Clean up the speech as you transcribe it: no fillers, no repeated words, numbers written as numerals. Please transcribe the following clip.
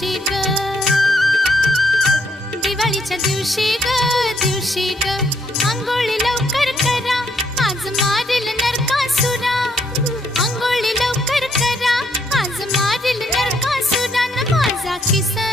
दिवशी ग, दिवाळीच्या दिवशी ग, दिवशी ग, अंघोळी लवकर करा, आज मारेल नरकासुरा. अंघोळी लवकर करा, आज मारेल नरकासुरा. न माझा किसन